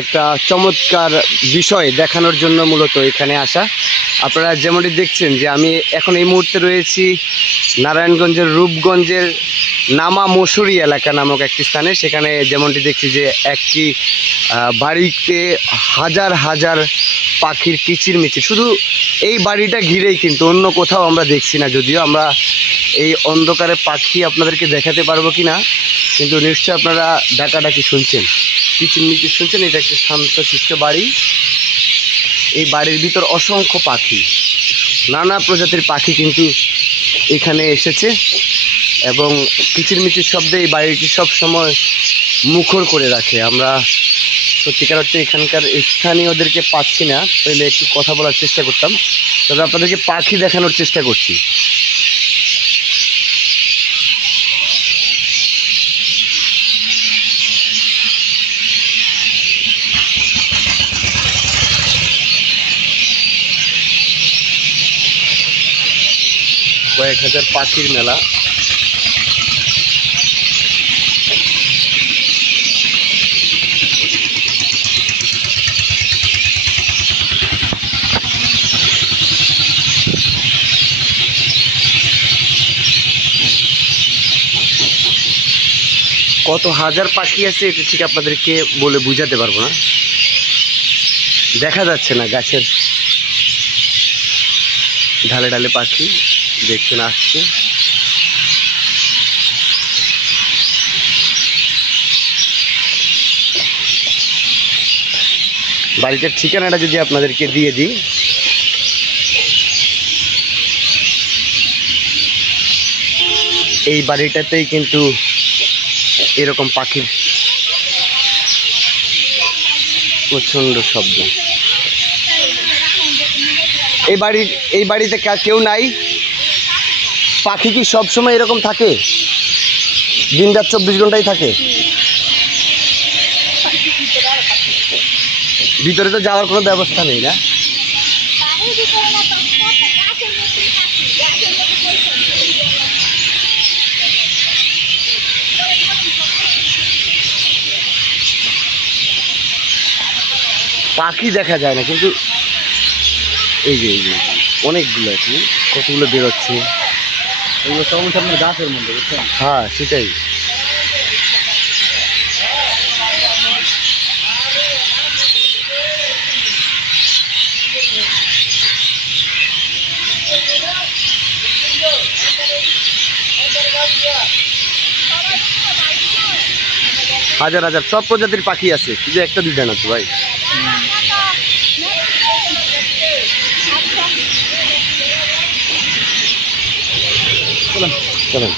একটা চমৎকার বিষয় দেখানোর জন্য মূলত এখানে আসা। আপনারা যেমনটি দেখছেন যে আমি এখন এই মুহূর্তে রয়েছি নারায়ণগঞ্জের রূপগঞ্জের নামা মসুরি এলাকা নামক একটি স্থানে। সেখানে যেমনটি দেখছি যে একটি বাড়িতে হাজার হাজার পাখির কিচিরমিচির শুধু এই বাড়িটা ঘিরেই কিন্তু অন্য কোথাও আমরা দেখছি না। যদিও আমরা এই অন্ধকারে পাখি আপনাদেরকে দেখাতে পারব কি না কিন্তু নিশ্চয়ই আপনারা ডাকাডাকি শুনছেন। কিচিরমিচির শুনছেন, এটা একটি শান্তশিষ্ট বাড়ি। এই বাড়ির ভিতর অসংখ্য পাখি। নানা প্রজাতির পাখি কিন্তু এখানে এসেছে এবং কিচিরমিচির শব্দে এই বাড়িটি সব সময় মুখর করে রাখে। আমরা সত্যিকার অর্থে এখানকার স্থানীয়দেরকে পাচ্ছি না, তাহলে একটু কথা বলার চেষ্টা করতাম। তবে আপনাদেরকে পাখি দেখানোর চেষ্টা করছি। কয়েক হাজার পাখির মেলা। কত হাজার পাখি আছে, এটা ঠিক আপনাদেরকে বলে বুঝাতে পারব না। দেখা যাচ্ছে না গাছের ঢালে ঢালে পাখি। দেখছেন আসছে। বাড়িটার ঠিকানাটা যদি আপনাদেরকে দিয়ে দিই। এই বাড়িটাতেই কিন্তু এরকম পাখির প্রচণ্ড শব্দ। এই বাড়ির, এই বাড়িতে কেউ নাই। পাখি কি সব সময় এরকম থাকে? দিন রাত চব্বিশ ঘন্টাই থাকে? ভিতরে তো যাওয়ার কোনো ব্যবস্থা নেই না? পাখি দেখা যায় না, কিন্তু এই যে এই যে, অনেকগুলো আছে, কতগুলো বেরোচ্ছে। হ্যাঁ সেটাই। হাজার হাজার সব প্রজাতির পাখি আছে। শুধু একটা দুইটা না ভাই। চলেন